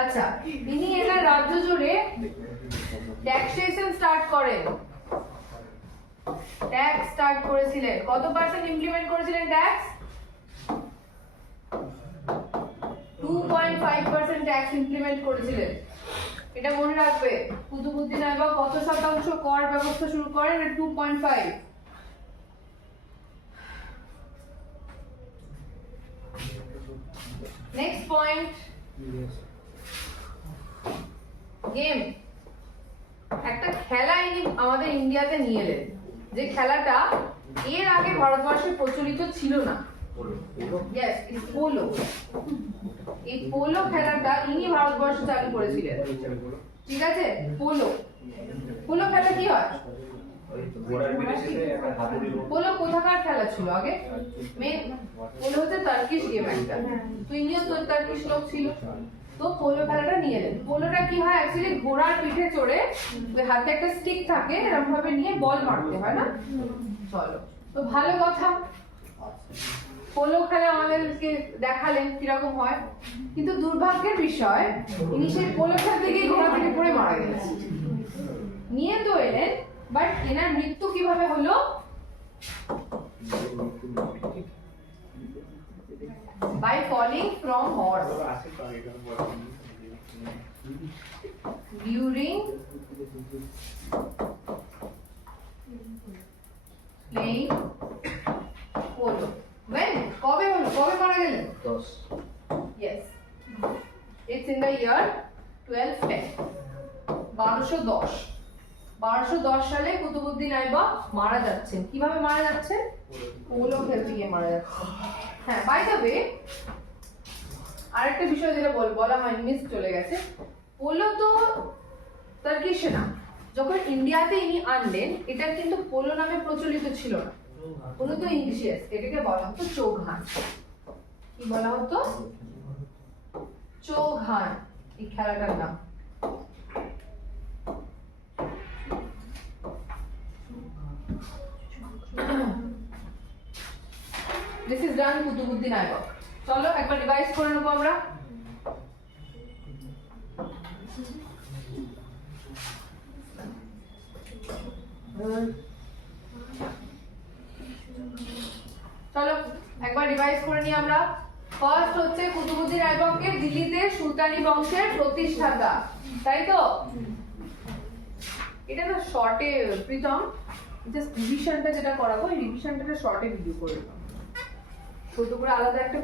আচ্ছা, ইনি এনার রাজ্য জুড়ে ট্যাক্সেশন স্টার্ট করেন, ট্যাক্স স্টার্ট করেছিলেন। কত পার্সেন্ট ইমপ্লিমেন্ট করেছিলেন ট্যাক্স? 2.5% ট্যাক্স ইমপ্লিমেন্ট করেছিলেন। এটা মনে রাখবে, কুতুবউদ্দিন আইবক কত শতাংশ কর ব্যবস্থা শুরু করেন? 2.5। Next point, game. একটা খেলা ইনি আমাদের ইন্ডিয়াতে নিয়ে এলেন, যে খেলাটা এর আগে ভারতবর্ষে প্রচলিত ছিল না। Yes, it's polo. এই পোলো খেলাটা ইনি ভারতবর্ষে চালু করেছিলেন। ঠিক আছে, পোলো। পোলো খেলা কি হয়? পোলো কোথাকার খেলা ছিল আগে? পোলো হচ্ছে টার্কিশ গেম একটা, তো ইনিও তো টার্কিশ লোক ছিল, তো পোলো খেলাটা নিয়ে এলেন। পোলোটা কি হয় অ্যাকচুয়ালি, ঘোড়ার পিঠে চড়ে ওই হাতে একটা স্টিক থাকে, এরকম ভাবে নিয়ে বল মারতে হয় না? চলো, তো ভালো কথা, পোলো খেলা আমাদেরকে দেখালেন কিরকম হয়। কিন্তু দুর্ভাগ্যের বিষয়, ইনি সেই পোলো খেলতে গিয়ে ঘোড়া থেকে পড়ে মারা গেলেন। নিয়ে তো এলেন, বাট এনার মৃত্যু কিভাবে হলো? By falling from horse during playing polo. When? কবে হলো? কবে মারা গেলেন? 10। Yes, it's in the year 1210, 1210। 1210 সালে কুতুবউদ্দিন আইবক মারা যাচ্ছেন। কিভাবে মারা যাচ্ছেন? পোলো খেলতে গিয়ে মারা যাচ্ছেন। হ্যাঁ, বাই দ্য ওয়ে, আরেকটা বিষয় যেটা বলা হয়নি, মিস চলে গেছে। পোলো তো টার্কিশ না, যখন ইন্ডিয়াতে ইনি আনলেন, এটা কিন্তু পোলো নামে প্রচলিত ছিল না। পোলো তো ইংলিশে আছে, এটাকে বলা হতো চৌঘান। কি বলা হতো? চৌঘান, এই খেলাটার নাম। This is done Qutbuddin Aibak. চলো একবার রিভাইজ করে নেবো আমরা। চলো একবার রিভাইজ করে নিই আমরা। ফার্স্ট হচ্ছে কুতুবউদ্দিন আইবককে দিল্লিতে সুলতানি বংশের প্রতিষ্ঠাতা, তাই তো? এটা না শর্টে প্রীতম, জাস্ট রিভিশনটা যেটা করাবো, এই রিভিশনটা শর্টে ভিডিও করে দাও, ছোট করে আলাদা একটা